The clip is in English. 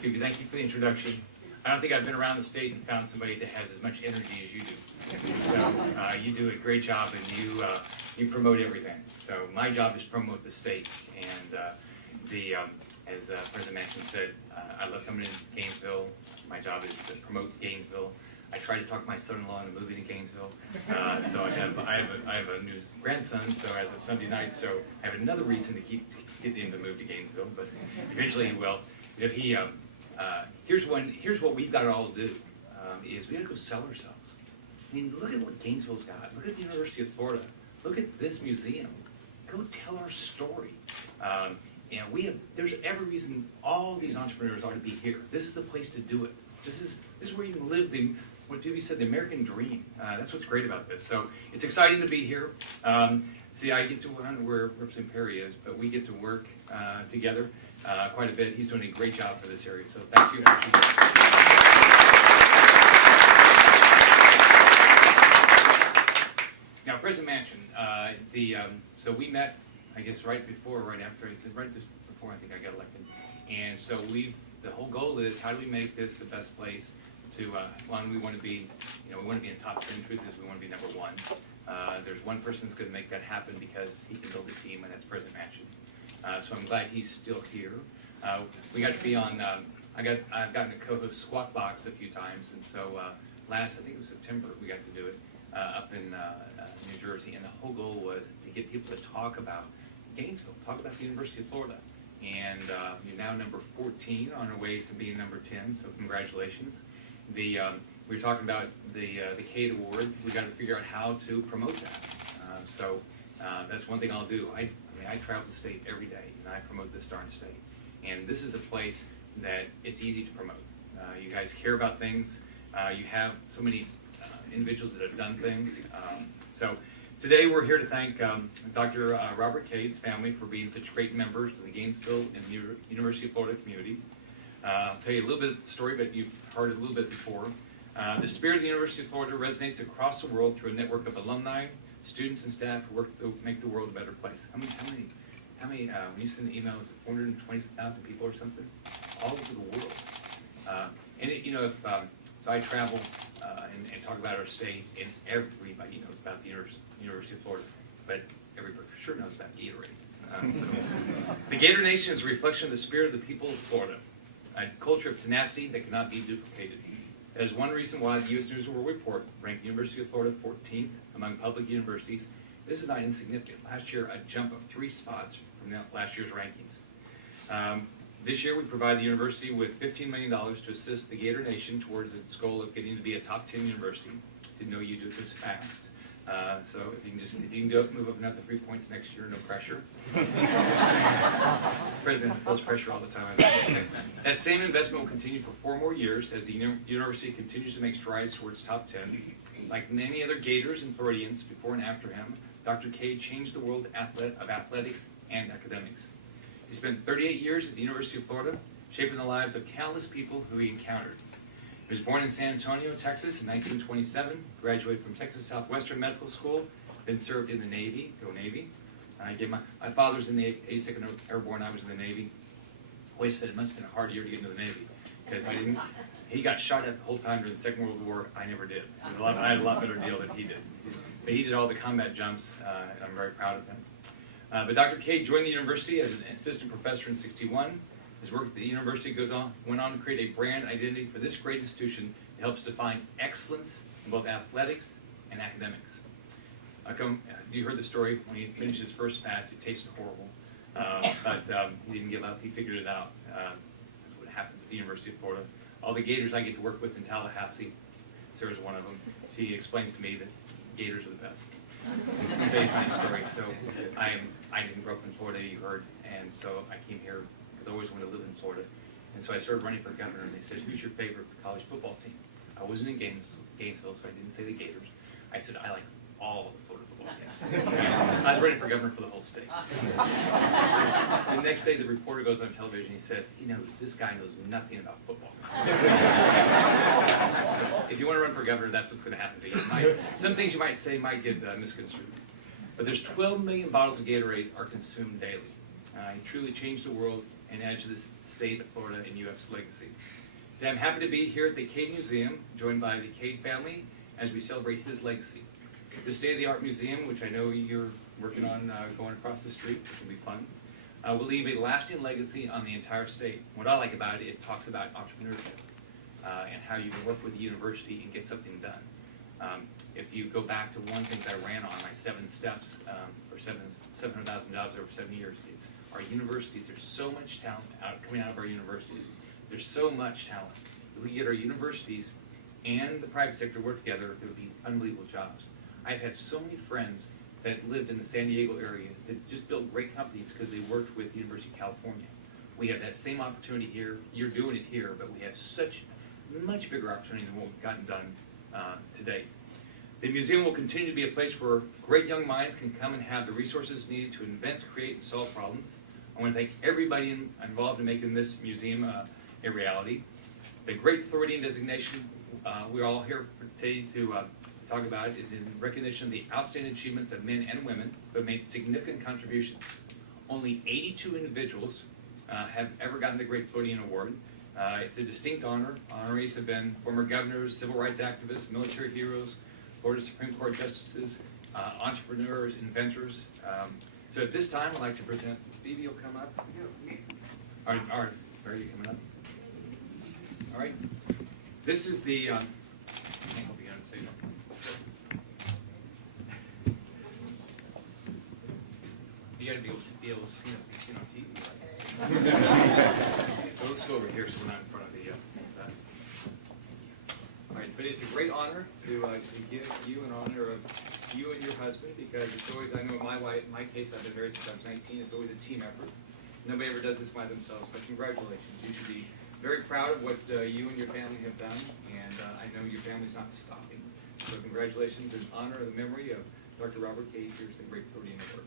Phoebe, thank you for the introduction. I don't think I've been around the state and found somebody that has as much energy as you do. So you do a great job, and you promote everything. So my job is to promote the state, and as President Manchin said, I love coming in Gainesville. My job is to promote Gainesville. I try to talk my son-in-law into moving to Gainesville. So I have a new grandson. So as of Sunday night, so I have another reason to get him to move to Gainesville. But eventually he will. If he here's what we've got to all do is we got to go sell ourselves. I mean, look at what Gainesville's got. Look at the University of Florida. Look at this museum. Go tell our story. There's every reason all these entrepreneurs ought to be here. This is the place to do it. This is where you can live what Phoebe said, the American dream. That's what's great about this. So it's exciting to be here. See, I get to, I don't know where Representative Perry is, but we get to work together quite a bit. He's doing a great job for this area. So thank you. Now, President Manchin, so we met, I guess, right just before I think I got elected. And so the whole goal is, how do we make this the best place to, one, we want to be in the top 10 because we want to be number one. There's one person that's going to make that happen because he can build a team, and that's President Manchin. So I'm glad he's still here. We got to be on, I've gotten to co-host Squawk Box a few times, and so I think it was September, we got to do it up in New Jersey, and the whole goal was to get people to talk about Gainesville, talk about the University of Florida. And you're now number 14 on our way to being number 10, so congratulations. We were talking about the Cade Award. We got to figure out how to promote that. So that's one thing I'll do. I travel the state every day, and I promote this darn state. And this is a place that it's easy to promote. You guys care about things. You have so many individuals that have done things. So today we're here to thank Dr. Robert Cade's family for being such great members of the Gainesville and University of Florida community. I'll tell you a little bit of the story, but you've heard it a little bit before. The spirit of the University of Florida resonates across the world through a network of alumni, students, and staff who work to make the world a better place. How many when you send the email, is it 420,000 people or something? All over the world. So I travel and talk about our state, and everybody knows about the University of Florida, but everybody for sure knows about Gatorade. So the Gator Nation is a reflection of the spirit of the people of Florida, a culture of tenacity that cannot be duplicated. That is one reason why the U.S. News and World Report ranked the University of Florida 14th among public universities. This is not insignificant. Last year, a jump of 3 spots from last year's rankings. This year, we provided the university with $15 million to assist the Gator Nation towards its goal of getting to be a top 10 university. Didn't know you'd do it this fast. So if you can do it, move up another 3 points next year, no pressure. President feels pressure all the time. That same investment will continue for 4 more years as the university continues to make strides towards top 10. Like many other Gators and Floridians before and after him, Dr. Cade changed the world of athletics and academics. He spent 38 years at the University of Florida, shaping the lives of countless people who he encountered. He was born in San Antonio, Texas in 1927, graduated from Texas Southwestern Medical School, then served in the Navy. Go Navy. My father's in the 82nd Airborne, I was in the Navy. Always said it must have been a hard year to get into the Navy, because he got shot at the whole time during the Second World War. I never did. I had a lot better deal than he did. But he did all the combat jumps, and I'm very proud of him. But Dr. Cade joined the university as an assistant professor in '61. His work at the university went on to create a brand identity for this great institution that helps define excellence in both athletics and academics. You heard the story when he finished his first patch. It tasted horrible, but he didn't give up. He figured it out. That's what happens at the University of Florida. All the Gators I get to work with in Tallahassee, Sarah's one of them. She explains to me that Gators are the best. I'll tell you a funny story. So I didn't grow up in Florida, you heard, and so I came here because I always wanted to live in Florida. And so I started running for governor, and they said, "Who's your favorite college football team?" I wasn't in Gainesville, so I didn't say the Gators. I said, "I like all the Florida football teams." I was running for governor for the whole state. The next day, the reporter goes on television. He says, "This guy knows nothing about football." So if you want to run for governor, that's what's going to happen to you. Some things you might say might get misconstrued. But there's 12 million bottles of Gatorade are consumed daily. He truly changed the world and add to the state of Florida and UF's legacy. Today I'm happy to be here at the Cade Museum, joined by the Cade family as we celebrate his legacy. The state-of-the-art museum, which I know you're working on going across the street, which will be fun, will leave a lasting legacy on the entire state. What I like about it, it talks about entrepreneurship and how you can work with the university and get something done. If you go back to one thing that I ran on, my 7 steps for $700,000 over 7 years, it's our universities. There's so much talent coming out of our universities. There's so much talent. If we get our universities and the private sector work together, there would be unbelievable jobs. I've had so many friends that lived in the San Diego area that just built great companies because they worked with the University of California. We have that same opportunity here. You're doing it here, but we have such much bigger opportunity than what we've gotten done to date. The museum will continue to be a place where great young minds can come and have the resources needed to invent, create, and solve problems. I want to thank everybody involved in making this museum a reality. The Great Floridian designation we're all here today to talk about is in recognition of the outstanding achievements of men and women who have made significant contributions. Only 82 individuals have ever gotten the Great Floridian Award. It's a distinct honor. Honorees have been former governors, civil rights activists, military heroes, Florida Supreme Court justices, entrepreneurs, inventors. So at this time, I'd like to present. Phoebe will come up. Are you coming up? All right. This is the. I hope you can say that. You got to be able to see on TV. Right? So let's go over here so we're not in front of the. All right, but it's a great honor to give you an honor of you and your husband, because it's always, I know in my case, I've been married since I was 19, it's always a team effort. Nobody ever does this by themselves, but congratulations. You should be very proud of what you and your family have done, and I know your family's not stopping. So congratulations in honor of the memory of Dr. Robert Cade. Here's the Great Floridian Award.